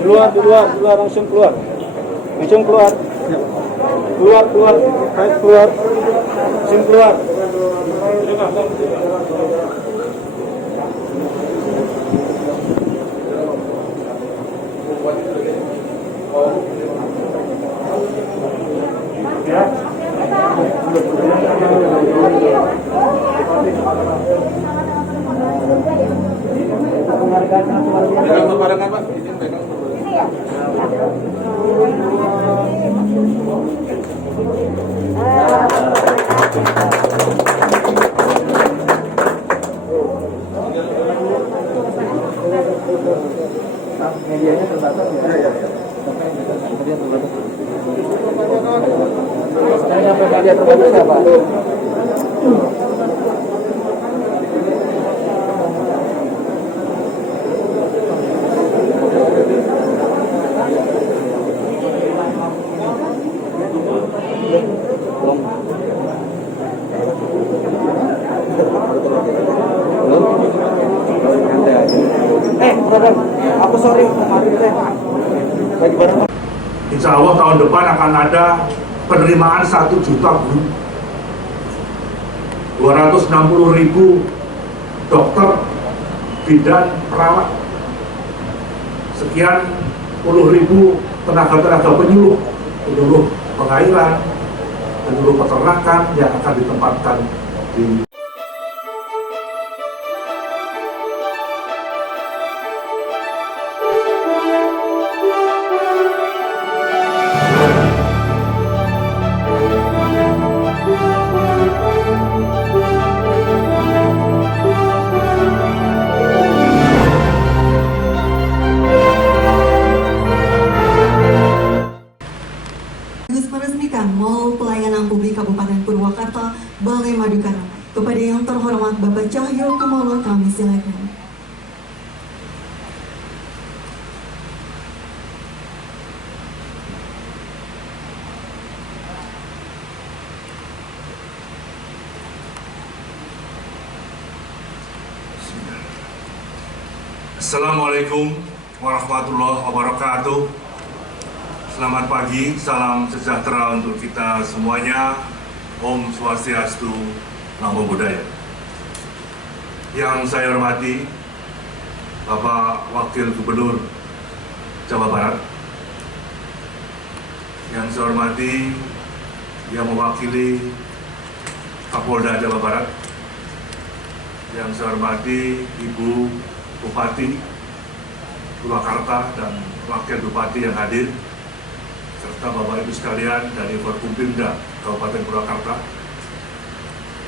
Keluar, langsung keluar. Langsung keluar. Keluar. Baik, keluar. Langsung keluar. Ya. Medianya terbatas. Media terbatas. Sampai media terbatas apa? Aku sorry, Insya Allah tahun depan akan ada penerimaan 1 juta guru, 260.000 dokter, bidan, perawat, sekian puluh ribu tenaga penyuluh pengairan, penyuluh peternakan yang akan ditempatkan di meresmikan Mall Pelayanan Publik Kabupaten Purwakarta, Balai Madukara. Kepada yang terhormat Bapak Cahyo Kumolo kami silakan. Assalamualaikum warahmatullahi wabarakatuh. Selamat pagi, salam sejahtera untuk kita semuanya. Om Swastiastu, Namo Buddhaya. Yang saya hormati Bapak Wakil Gubernur Jawa Barat, yang saya hormati yang mewakili Kapolda Jawa Barat, yang saya hormati Ibu Bupati Purwakarta dan Wakil Bupati yang hadir, serta Bapak Ibu sekalian dari Forkompimda Kabupaten Purwakarta,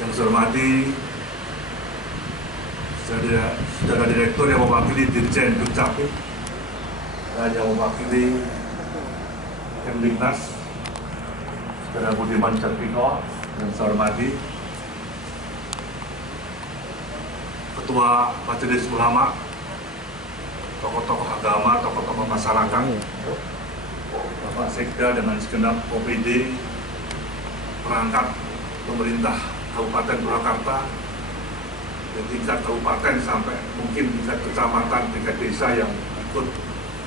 yang saya hormati saudara direktur yang mewakili Dirjen Dukcapil dan yang mewakili Kemdiknas, saudara Budiman Jatmiko, yang saya hormati Ketua Majelis Ulama, tokoh-tokoh agama, tokoh-tokoh masyarakat, Bapak Sekda dengan segenap OPD, perangkat pemerintah Kabupaten Purwakarta, dari tingkat kabupaten sampai mungkin tingkat kecamatan, tingkat desa yang ikut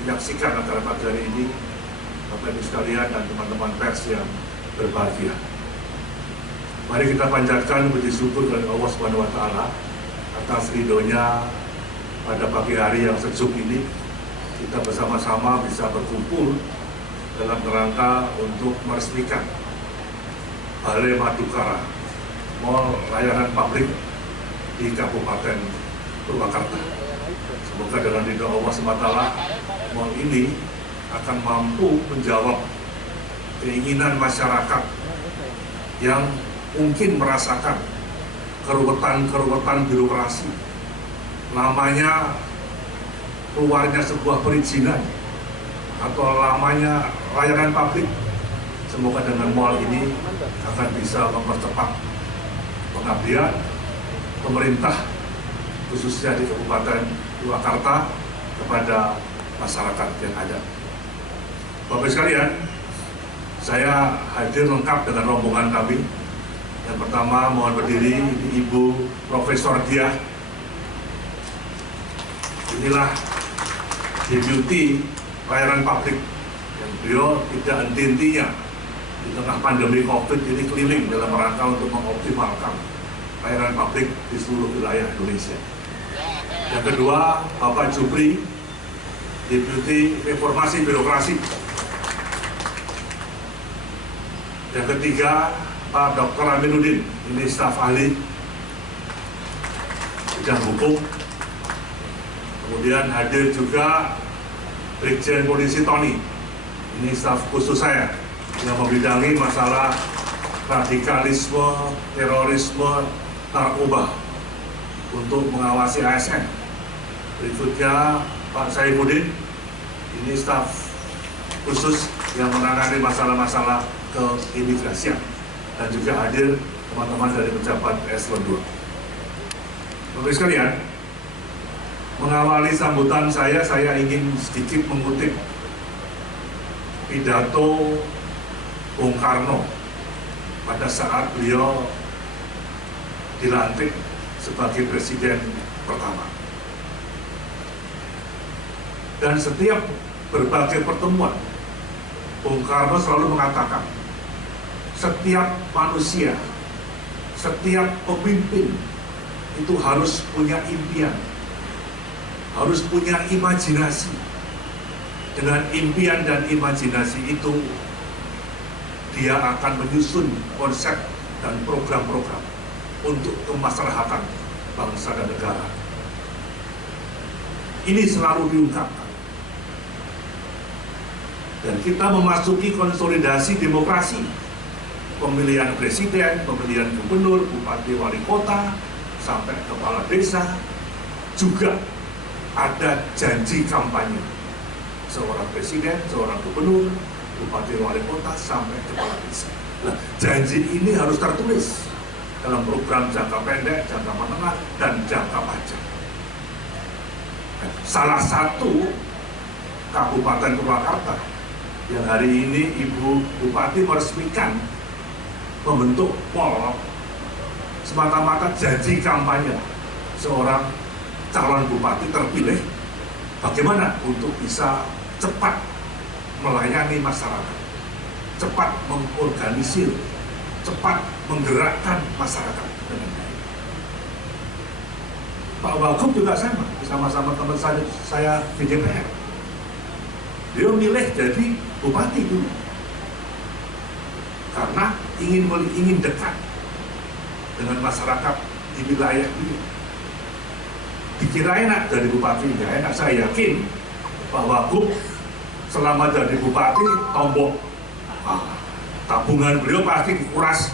menyaksikan acara pagi hari ini, Bapak Ibu sekalian dan teman-teman pers yang berbahagia. Mari kita panjatkan puji syukur kepada Allah Subhanahu wa Ta'ala atas ridhonya pada pagi hari yang sejuk ini, kita bersama-sama bisa berkumpul dalam rangka untuk meresmikan Balai Madukara, Mall Layanan Publik di Kabupaten Purwakarta. Semoga dengan ridho Allah SWT, mall ini akan mampu menjawab keinginan masyarakat yang mungkin merasakan keruwetan birokrasi, lamanya keluarnya sebuah perizinan atau lamanya layanan publik. Semoga dengan mall ini akan bisa mempercepat pengabdian pemerintah khususnya di Kabupaten Purwakarta kepada masyarakat yang ada. Bapak sekalian, saya hadir lengkap dengan rombongan kami. Yang pertama mohon berdiri Ibu Profesor Diah Inilah Deputi Pelayanan Publik yang beliau tidak henti-hentinya di tengah pandemi COVID ini keliling dalam rangka untuk mengoptimalkan pelayanan publik di seluruh wilayah Indonesia. Yang kedua, Bapak Jupri, Deputi Reformasi Birokrasi. Yang ketiga, Pak Dr. Aminuddin, ini staf ahli bidang hukum. Kemudian hadir juga Brigjen Polisi Tony, ini staf khusus saya yang membidangi masalah radikalisme, terorisme, narkoba untuk mengawasi ASN. Berikutnya Pak Saifuddin, ini staf khusus yang menangani masalah-masalah keimigrasian, dan juga hadir teman-teman dari pejabat eselon 2. Bapak sekalian, mengawali sambutan saya ingin sedikit mengutip pidato Bung Karno pada saat beliau dilantik sebagai presiden pertama. Dan setiap berbagai pertemuan, Bung Karno selalu mengatakan, setiap manusia, setiap pemimpin itu harus punya impian, harus punya imajinasi. Dengan impian dan imajinasi itu, dia akan menyusun konsep dan program-program untuk kemaslahatan bangsa dan negara. Ini selalu diungkapkan. Dan kita memasuki konsolidasi demokrasi, pemilihan presiden, pemilihan gubernur, bupati, wali kota, sampai kepala desa, juga ada janji kampanye seorang presiden, seorang gubernur, bupati, wali kota, sampai kepala desa. Nah, janji ini harus tertulis dalam program jangka pendek, jangka menengah, dan jangka panjang. Salah satu Kabupaten Purwakarta yang hari ini Ibu Bupati meresmikan membentuk POL semata-mata janji kampanye seorang calon bupati terpilih bagaimana untuk bisa cepat melayani masyarakat, cepat mengorganisir, cepat menggerakkan masyarakat dengan baik. Pak Wagub juga sama-sama teman saya di DPR. Dia milih jadi bupati dulu karena ingin dekat dengan masyarakat di wilayah ini. Dikira enak jadi bupati, ya enak. Saya yakin Pak Wagub selama jadi bupati tombok tabungan beliau pasti dikuras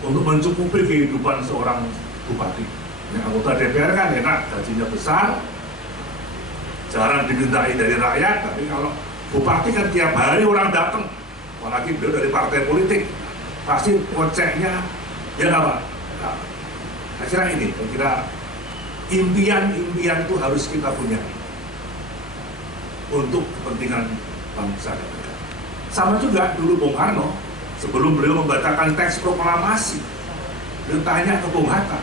untuk mencukupi kehidupan seorang bupati. Yang anggota DPR kan enak, gajinya besar, jarang dimintai dari rakyat. Tapi kalau bupati kan tiap hari orang datang, apalagi beliau dari partai politik, pasti koceknya ya nggak Pak? Nah, saya kira ini, saya kira impian itu harus kita punya untuk kepentingan bangsa dan negara. Sama juga dulu Bung Karno, sebelum beliau membacakan teks proklamasi, beliau tanya ke Bung Hatta,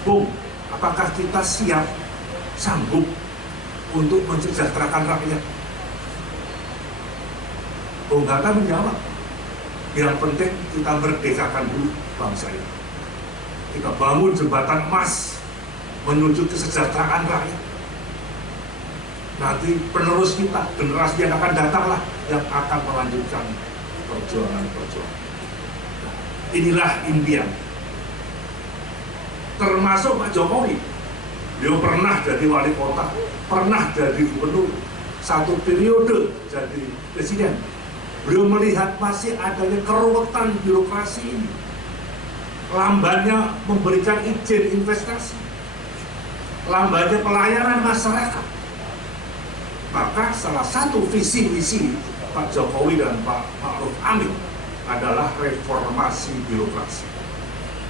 Bung, apakah kita siap, sanggup untuk mensejahterakan rakyat? Bung Hatta menjawab, yang penting kita merdekakan dulu bangsa ini. Kita bangun jembatan emas menuju kesejahteraan rakyat. Nanti penerus kita, generasi yang akan datanglah yang akan melanjutkan perjuangan-perjuangan. Nah, inilah impian. Termasuk Pak Jokowi. Beliau pernah jadi wali kota, pernah jadi gubernur, satu periode jadi presiden. Beliau melihat masih adanya keruwetan birokrasi ini, lambannya memberikan izin investasi, lambannya pelayanan masyarakat. Maka salah satu visi misi Pak Jokowi dan Pak Ma'ruf Amin adalah reformasi birokrasi.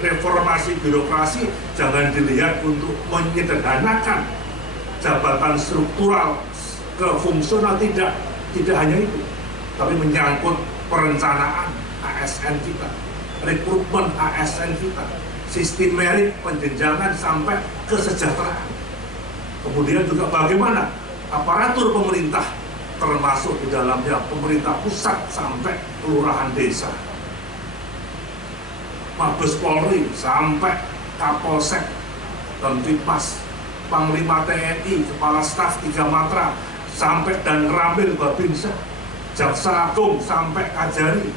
Reformasi birokrasi jangan dilihat untuk menyederhanakan jabatan struktural ke fungsional, tidak hanya itu, tapi menyangkut perencanaan ASN kita, rekrutmen ASN kita, sistem merit, penjenjangan sampai kesejahteraan. Kemudian juga bagaimana aparatur pemerintah, termasuk di dalamnya pemerintah pusat sampai kelurahan desa, Mabes Polri sampai Kapolsek, Kamtipmas, Panglima TNI, Kepala Staf 3 Matra, sampai dan Ramil Babinsa, Jaksa Agung sampai Kajari,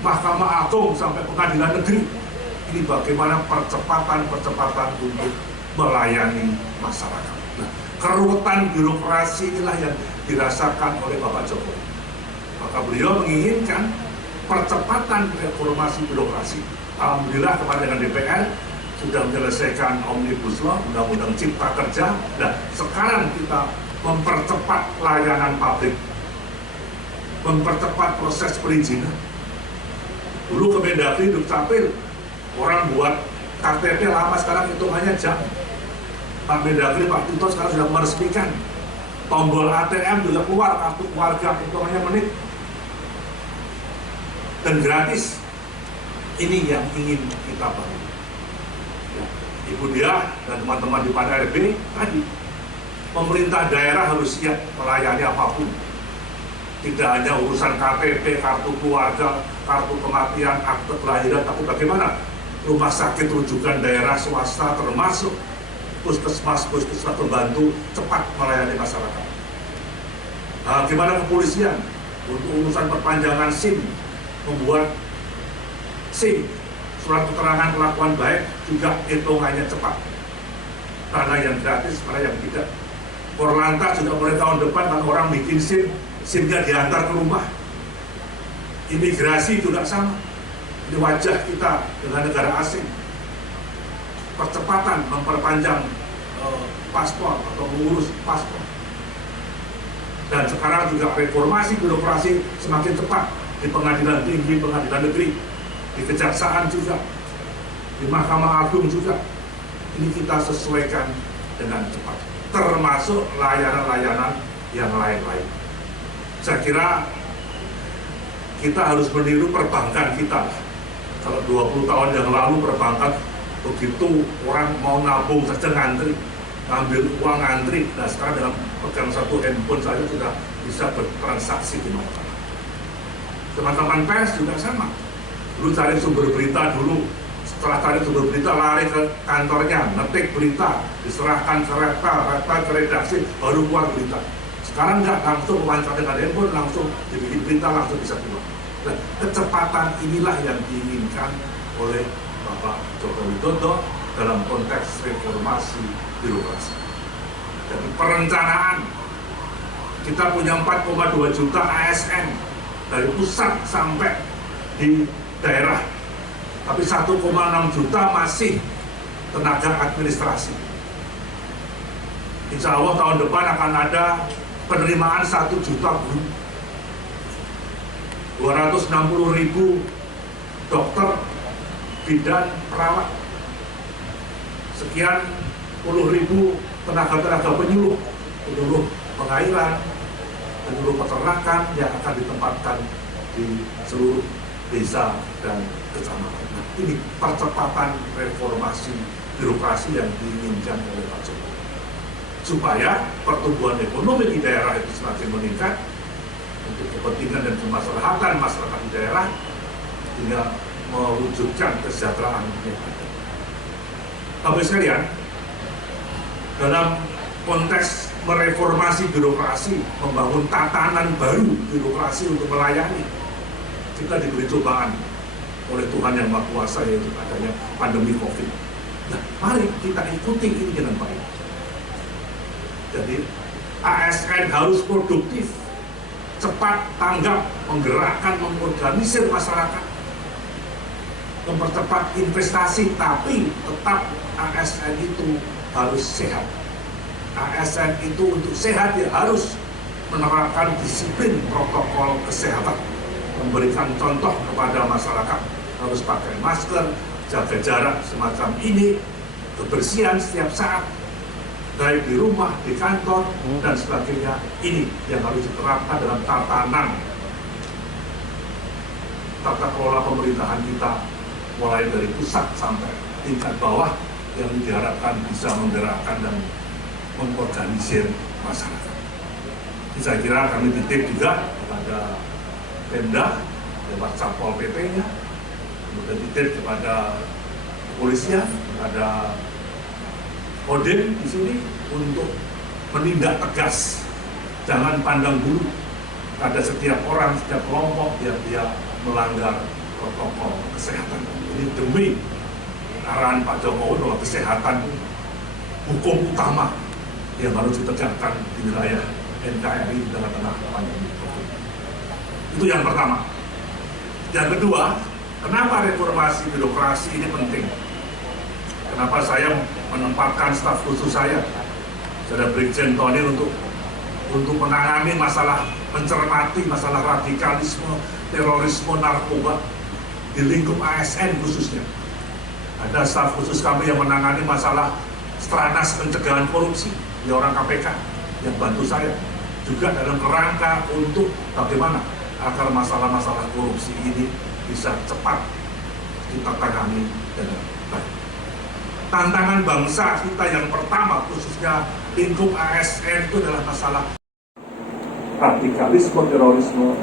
Mahkamah Agung sampai Pengadilan Negeri. Ini bagaimana percepatan untuk melayani masyarakat. Nah, keruwetan birokrasi inilah yang dirasakan oleh Bapak Jokowi. Maka beliau menginginkan percepatan reformasi birokrasi. Alhamdulillah kemarin dengan DPR sudah menyelesaikan Omnibus Law, Undang-Undang Cipta Kerja. Nah, sekarang kita mempercepat layanan publik, mempercepat proses perizinan. Dulu Kemendagri, Dukcapil, orang buat KTP lama, sekarang hitungannya jam. Pak Mendagri, Pak Tito sekarang sudah meresmikan tombol ATM sudah keluar, kartu keluarga hitungannya menit dan gratis. Ini yang ingin kita bangun. Ya, Ibu Dia dan teman-teman di Pan RB tadi, pemerintah daerah harus siap melayani apapun. Tidak hanya urusan KTP, kartu keluarga, kartu kematian, akte kelahiran, tapi bagaimana rumah sakit rujukan daerah swasta termasuk puskesmas membantu cepat melayani masyarakat. Nah, gimana kepolisian untuk urusan perpanjangan SIM, membuat SIM, surat keterangan kelakuan baik, juga hitungannya cepat. Karena yang gratis, mana yang tidak. Korlantas juga mulai tahun depan kan orang bikin SIM, SIM-nya diantar ke rumah. Imigrasi juga sama. Ini wajah kita dengan negara asing. Percepatan memperpanjang paspor atau mengurus paspor. Dan sekarang juga reformasi birokrasi semakin cepat di pengadilan tinggi, pengadilan negeri, di kejaksaan juga, di Mahkamah Agung juga. Ini kita sesuaikan dengan cepat, termasuk layanan-layanan yang lain-lain. Saya kira kita harus meniru perbankan kita. Kalau 20 tahun yang lalu perbankan begitu orang mau nabung saja ngantri, ngambil uang ngantri. Nah sekarang dengan pegang satu handphone saja sudah bisa bertransaksi di mana. Teman-teman pers juga sama. Dulu cari sumber berita dulu, setelah cari sumber berita lari ke kantornya, ngetik berita, diserahkan ke rektal ke redaksi, baru keluar berita. Sekarang nggak, langsung wawancara dengan handphone, langsung dibikin berita, langsung bisa keluar. Nah, kecepatan inilah yang diinginkan oleh Bapak Joko Widodo dalam konteks reformasi birokrasi. Jadi perencanaan, kita punya 4,2 juta ASN dari pusat sampai di daerah, tapi 1,6 juta masih tenaga administrasi. Insya Allah tahun depan akan ada penerimaan 1 juta guru, 260.000 dokter, bidan, perawat, sekian puluh ribu tenaga-tenaga penyuluh pengairan, penyuluh peternakan yang akan ditempatkan di seluruh desa dan kecamatan. Nah, ini percepatan reformasi birokrasi yang diinginkan oleh Pak Jokowi, supaya pertumbuhan ekonomi di daerah itu semakin meningkat untuk kepentingan dan kemaslahatan masyarakat di daerah, hingga mewujudkan kesejahteraan yang ada. Bapak sekalian, dalam konteks mereformasi birokrasi, membangun tatanan baru birokrasi untuk melayani, kita diberi cobaan oleh Tuhan Yang Maha Kuasa, yaitu adanya pandemi COVID. Nah, mari kita ikuti ini dengan baik. Jadi ASN harus produktif, cepat tanggap, menggerakkan, mengorganisir masyarakat, mempercepat investasi, tapi tetap ASN itu harus sehat. ASN itu untuk sehat ya harus menerapkan disiplin protokol kesehatan, memberikan contoh kepada masyarakat, harus pakai masker, jaga jarak semacam ini, kebersihan setiap saat, baik di rumah, di kantor, dan sebagainya. Ini yang harus diterapkan dalam tatanan tata kelola pemerintahan kita, mulai dari pusat sampai tingkat bawah, yang diharapkan bisa menggerakkan dan mengorganisir masyarakat. Saya kira kami titip juga kepada Pemda lewat Satpol PP-nya, kemudian titip kepada kepolisian, kepada Kodim di sini untuk menindak tegas, jangan pandang bulu pada setiap orang, setiap kelompok yang dia melanggar protokol kesehatan. Ini demi arahan Pak Jokowi bahwa kesehatan hukum utama yang harus ditegakkan di wilayah NKRI di tengah-tengah pandemi COVID. Itu yang pertama. Yang kedua, kenapa reformasi birokrasi ini penting? Kenapa saya menempatkan staf khusus saya, Saudara Brigjen Tony, untuk menangani masalah, mencermati masalah radikalisme, terorisme, narkoba di lingkup ASN khususnya. Ada staf khusus kami yang menangani masalah Stranas Pencegahan Korupsi di orang KPK yang bantu saya. Juga dalam kerangka untuk bagaimana agar masalah-masalah korupsi ini bisa cepat kita tangani dengan baik. Tantangan bangsa kita yang pertama, khususnya lingkup ASN, itu adalah masalah radikalisme, terorisme,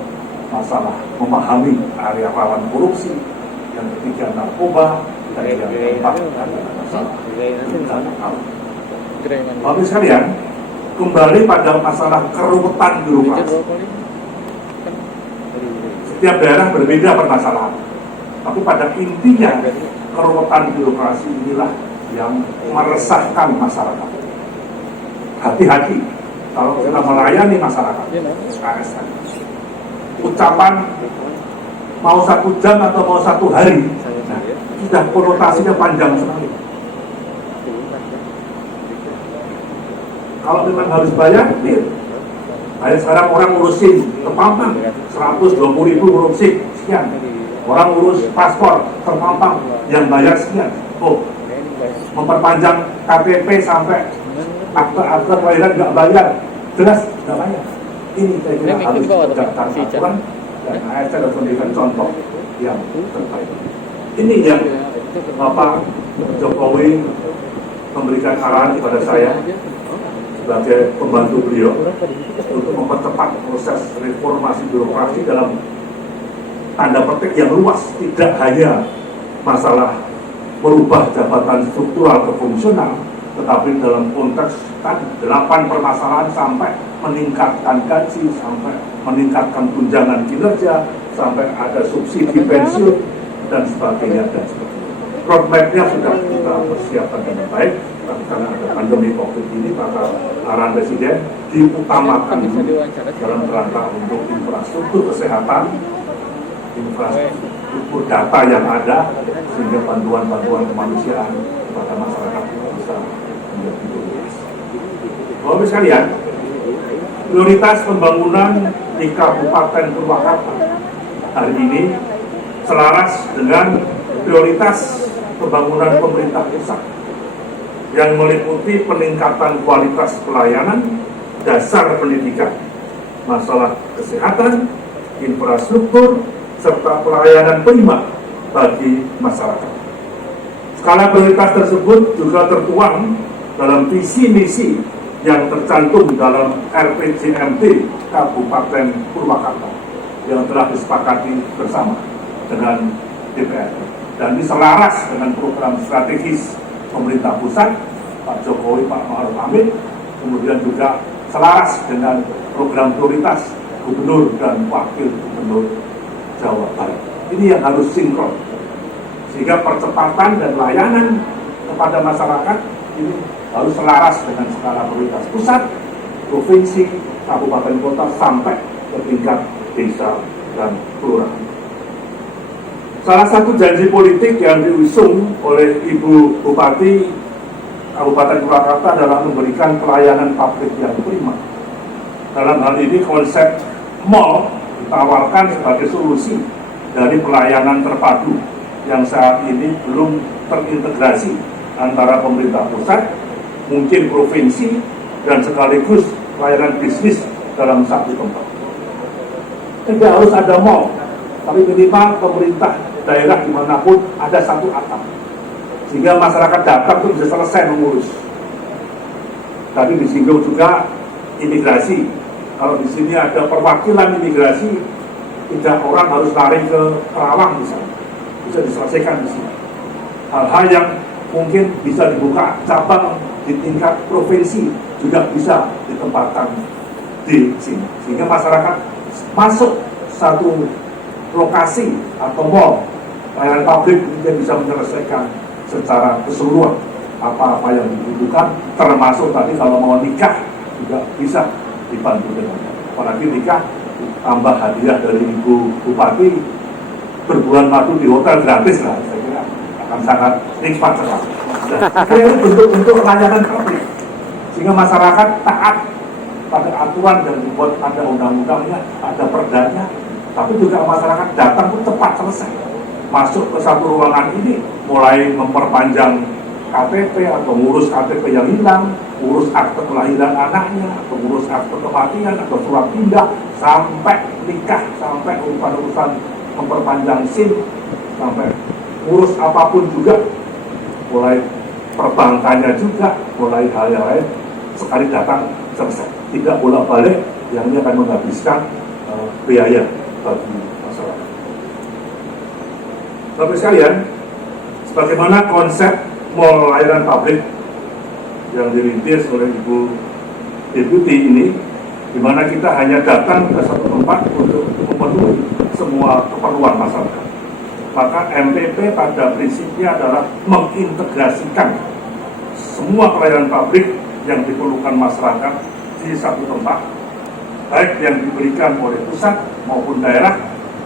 masalah memahami area rawan korupsi, yang ketiga narkoba, dan yang keempat adalah masalah bencana alam. Bapak sekalian, kembali pada masalah keruwetan birokrasi. Setiap daerah berbeda permasalahan, tapi pada intinya keruwetan birokrasi inilah yang meresahkan masyarakat. Hati-hati kalau kita melayani masyarakat. ASN. Ucapan mau 1 jam atau mau 1 hari, nah, sudah konotasinya panjang sekali. Kalau memang harus bayar, kayak sekarang orang ngurusin terpampang 120.000 ngurusin sekian. Orang ngurus paspor terpampang yang bayar sekian. Oh, memperpanjang KTP sampai akte kelahiran nggak bayar, jelas nggak bayar. Ini saya kira harus ditegakkan aturan dan ASN harus memberikan contoh yang terbaik. Ini yang Bapak Jokowi memberikan arahan kepada saya sebagai pembantu beliau untuk mempercepat proses reformasi birokrasi dalam tanda petik yang luas, tidak hanya masalah merubah jabatan struktural ke fungsional, tetapi dalam konteks 8 permasalahan sampai meningkatkan gaji, sampai meningkatkan tunjangan kinerja, sampai ada subsidi pensiun dan sebagainya dan sebagainya. Roadmap-nya sudah kita persiapkan dengan baik, tapi karena ada pandemi COVID ini, maka arahan Presiden diutamakan dalam kerangka untuk infrastruktur kesehatan, infrastruktur data yang ada, sehingga bantuan-bantuan kemanusiaan kepada masyarakat bisa menjadi prioritas. Bapak sekalian, prioritas pembangunan di Kabupaten Purwakarta hari ini selaras dengan prioritas pembangunan pemerintah pusat yang meliputi peningkatan kualitas pelayanan, dasar pendidikan, masalah kesehatan, infrastruktur, serta pelayanan prima bagi masyarakat. Skala prioritas tersebut juga tertuang dalam visi misi yang tercantum dalam RPJMD Kabupaten Purwakarta yang telah disepakati bersama dengan DPR. Dan ini selaras dengan program strategis pemerintah pusat, Pak Jokowi, Pak Ma'ruf Amin, kemudian juga selaras dengan program prioritas Gubernur dan Wakil Gubernur Jawa Barat. Ini yang harus sinkron, sehingga percepatan dan layanan kepada masyarakat ini harus selaras dengan skala prioritas pusat, provinsi, kabupaten kota, sampai ke tingkat desa dan kelurahan. Salah satu janji politik yang diusung oleh Ibu Bupati Kabupaten Purwakarta adalah memberikan pelayanan publik yang prima. Dalam hal ini konsep mall ditawarkan sebagai solusi dari pelayanan terpadu yang saat ini belum terintegrasi antara pemerintah pusat, mungkin provinsi, dan sekaligus pelayanan bisnis dalam satu tempat. Tidak harus ada mall, tapi minimal pemerintah daerah dimanapun ada satu atap, sehingga masyarakat datang itu bisa selesai mengurus. Tadi disinggung juga imigrasi. Kalau di sini ada perwakilan imigrasi, tidak orang harus lari ke Kerawang misalnya, bisa diselesaikan di sini. Hal-hal yang mungkin bisa dibuka cabang di tingkat provinsi juga bisa ditempatkan di sini, sehingga masyarakat masuk satu lokasi atau mall layanan publik dia bisa menyelesaikan secara keseluruhan apa-apa yang dibutuhkan, termasuk tadi kalau mau nikah juga bisa dibantu dengan, apalagi nikah tambah hadiah dari Ibu Bupati berbulan madu di hotel gratis lah, saya kira akan sangat nikmat sekali. Ini bentuk-bentuk layanan publik sehingga masyarakat taat pada aturan yang dibuat, ada undang-undangnya, ada perdanya, tapi juga masyarakat datang pun cepat selesai. Masuk ke satu ruangan ini, mulai memperpanjang KTP atau ngurus KTP yang hilang, urus akte kelahiran anaknya, atau ngurus akte kematian, atau surat pindah, sampai nikah, sampai urusan memperpanjang SIM, sampai ngurus apapun juga, mulai perbankannya juga, mulai hal-hal lain, sekali datang selesai. Tidak bolak-balik, yang ini akan menghabiskan biaya bagi masyarakat. Bapak sekalian, sebagaimana konsep mall layanan publik yang dirintis oleh Ibu Deputi ini, di mana kita hanya datang ke satu tempat untuk memenuhi semua keperluan masyarakat. Maka MPP pada prinsipnya adalah mengintegrasikan semua pelayanan publik yang diperlukan masyarakat di satu tempat, baik yang diberikan oleh pusat maupun daerah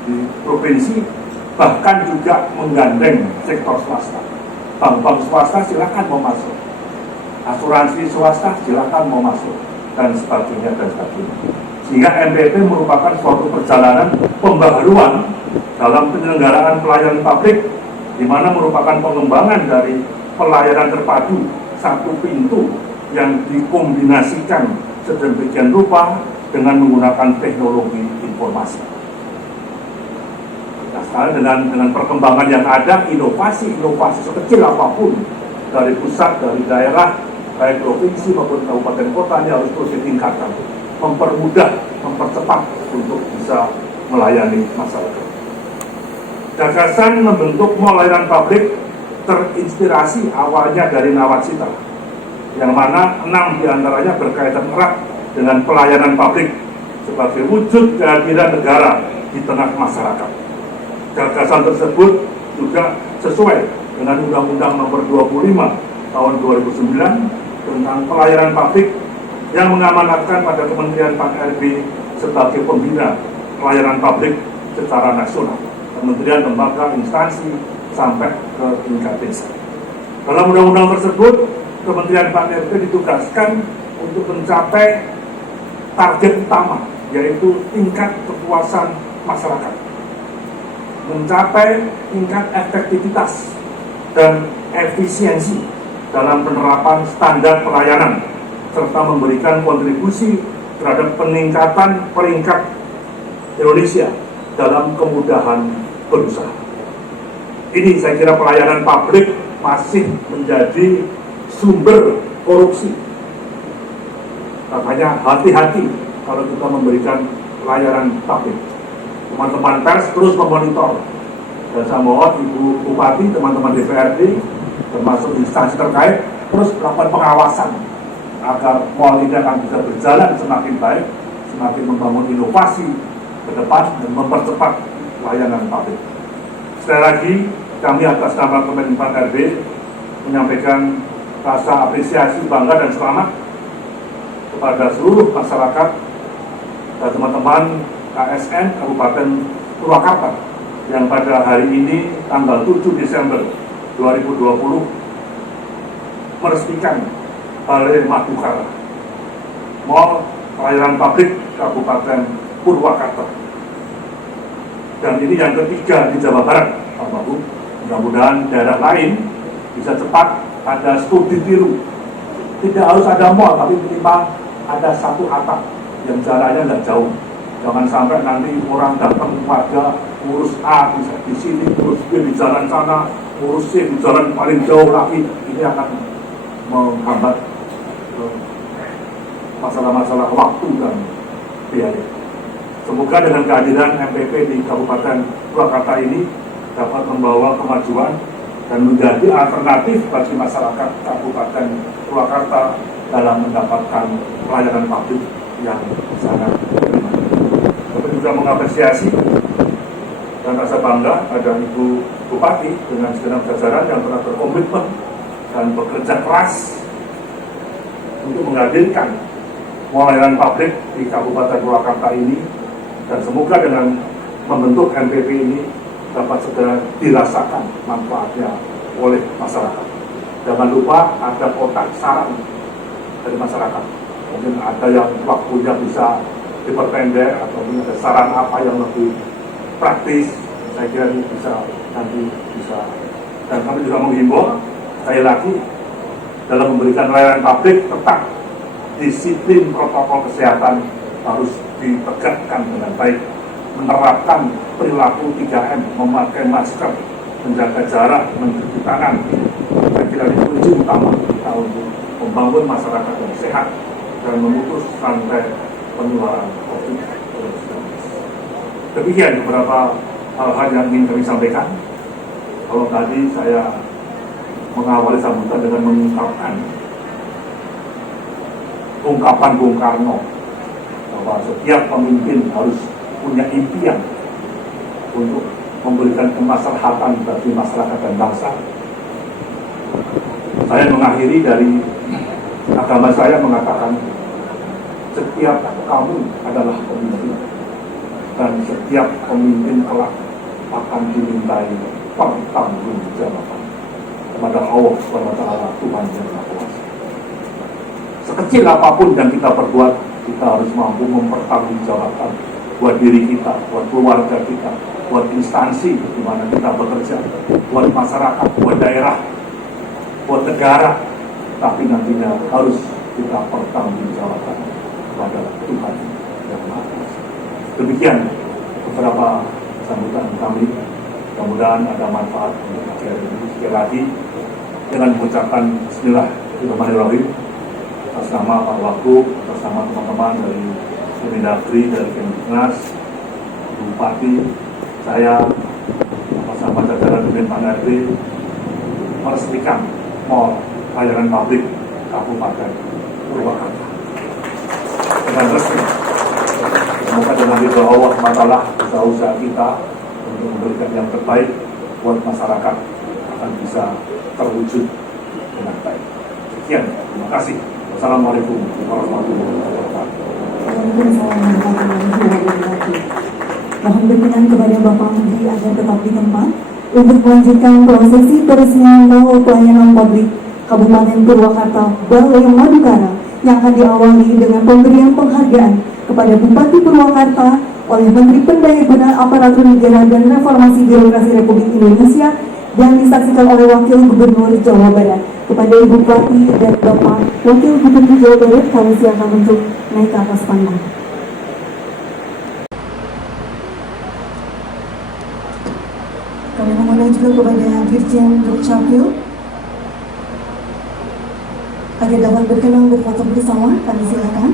di provinsi, bahkan juga menggandeng sektor swasta. Bank-bank swasta silakan mau masuk, asuransi swasta silakan mau masuk, dan sebagainya dan sebagainya. Sehingga MPP merupakan suatu perjalanan pembaharuan dalam penyelenggaraan pelayanan publik, di mana merupakan pengembangan dari pelayanan terpadu satu pintu yang dikombinasikan sedemikian rupa dengan menggunakan teknologi informasi. Nah, sekarang dengan perkembangan yang ada, inovasi sekecil apapun dari pusat, dari daerah, baik provinsi maupun kabupaten kota, ini harus terus ditingkatkan, mempermudah, mempercepat untuk bisa melayani masyarakat. Gagasan membentuk mall layanan publik terinspirasi awalnya dari Nawacita, yang mana 6 diantaranya berkaitan erat dengan pelayanan publik sebagai wujud kehadiran negara di tengah masyarakat. Gagasan tersebut juga sesuai dengan Undang-Undang Nomor 25 Tahun 2009 tentang pelayanan publik yang mengamanatkan pada Kementerian Pan-RB sebagai pembina pelayanan publik secara nasional, kementerian, lembaga, instansi, sampai ke tingkat desa. Dalam undang-undang tersebut, Kementerian Pan-RB ditugaskan untuk mencapai target utama, yaitu tingkat kepuasan masyarakat, mencapai tingkat efektivitas dan efisiensi dalam penerapan standar pelayanan, serta memberikan kontribusi terhadap peningkatan peringkat Indonesia dalam kemudahan berusaha. Ini saya kira pelayanan publik masih menjadi sumber korupsi. Makanya hati-hati kalau kita memberikan pelayanan publik. Teman-teman pers terus memonitor, dan saya mohon Ibu Bupati, teman-teman DPRD, termasuk instansi terkait, terus melakukan pengawasan agar mall ini akan bisa berjalan semakin baik, semakin membangun inovasi ke depan dan mempercepat layanan publik. Sekali lagi, kami atas nama Kemenpan RB menyampaikan rasa apresiasi, bangga dan selamat kepada seluruh masyarakat dan teman-teman KSN Kabupaten Purwakarta yang pada hari ini tanggal 7 Desember 2020 meresmikan Balai Madukara, Mall Pelayanan Publik Kabupaten Purwakarta. Dan ini yang ketiga di Jawa Barat, Pak Bahu. Mudah-mudahan daerah lain bisa cepat ada studi tiru. Tidak harus ada mall, tapi minimal ada satu atap yang jaraknya nggak jauh. Jangan sampai nanti orang datang warga ngurus A di sini, ngurus B di jalan sana, ngurus C di jalan paling jauh lagi. Ini akan menghambat masalah-masalah waktu dan biaya. Semoga dengan kehadiran MPP di Kabupaten Purwakarta ini dapat membawa kemajuan dan menjadi alternatif bagi masyarakat Kabupaten Purwakarta dalam mendapatkan pelayanan publik yang sangat prima. Kami juga mengapresiasi dan rasa bangga ada Ibu Bupati dengan segenap jajaran yang telah berkomitmen dan bekerja keras untuk menghadirkan pelayanan publik di Kabupaten Purwakarta ini, dan semoga dengan membentuk MPP ini dapat segera dirasakan manfaatnya oleh masyarakat. Jangan lupa ada kotak saran dari masyarakat. Mungkin ada yang waktunya bisa diperpendek atau ada saran apa yang lebih praktis. Saya kira ini bisa nanti bisa. Dan kami juga menghimbau sekali lagi dalam memberikan layanan publik tetap disiplin protokol kesehatan harus ditegakkan dengan baik, menerapkan perilaku 3M, memakai masker, menjaga jarak, mencuci tangan. Saya kira ini kunci utama kita untuk membangun masyarakat yang sehat dan memutus rantai penularan COVID-19. Demikian beberapa hal-hal yang ingin kami sampaikan. Kalau tadi saya mengawali sambutan dengan mengungkapkan ungkapan Bung Karno bahwa setiap pemimpin harus punya impian untuk memberikan kemaslahatan bagi masyarakat dan bangsa. Saya mengakhiri dari agama saya mengatakan setiap kamu adalah pemimpin dan setiap pemimpin kelak akan dimintai pertanggungjawaban kepada Allah SWT, Tuhan yang Maha Kuasa. Sekecil apapun yang kita perbuat, kita harus mampu mempertanggungjawabkan buat diri kita, buat keluarga kita, buat instansi di mana kita bekerja, buat masyarakat, buat daerah, buat negara, tapi nantinya harus kita pertanggungjawabkan kepada Tuhan yang Maha Kuasa. Demikian beberapa sambutan kami. Mudah-mudahan ada manfaat untuk akhir ini. Sekali lagi dengan mengucapkan Bismillahirrahmanirrahim atas nama Pak Wagub, atas nama teman-teman dari Kemendagri, dari Kemdiknas, Bupati, saya bersama jajaran Kemenpan RT meresmikan Mall Layanan Publik Kabupaten Purwakarta dengan resmi. Semoga dengan ridho Allah matalah usaha-usaha kita untuk memberikan yang terbaik buat masyarakat akan bisa terwujud dengan baik. Sekian, terima kasih. Wassalamualaikum warahmatullahi wabarakatuh. Waalaikumsalam warahmatullahi wabarakatuh. Mohon berkenan kepada Bapak Menteri agar tetap di tempat untuk melanjutkan prosesi peresmian Mall Pelayanan Publik Kabupaten Purwakarta Balai Madukara yang akan diawali dengan pemberian penghargaan kepada Bupati Purwakarta oleh Menteri Pendayagunaan Aparatur Negara dan Reformasi Birokrasi Republik Indonesia dan disaksikan oleh Wakil Gubernur Jawa Barat. Kepada Ibu Bupati dan Bapak Wakil Gubernur Jawa Barat, kami silakan untuk naik ke atas panggung. Kami mengundang juga kepada Dirjen Dukcapil agar dapat berkenan berfoto bersama. Kami silakan.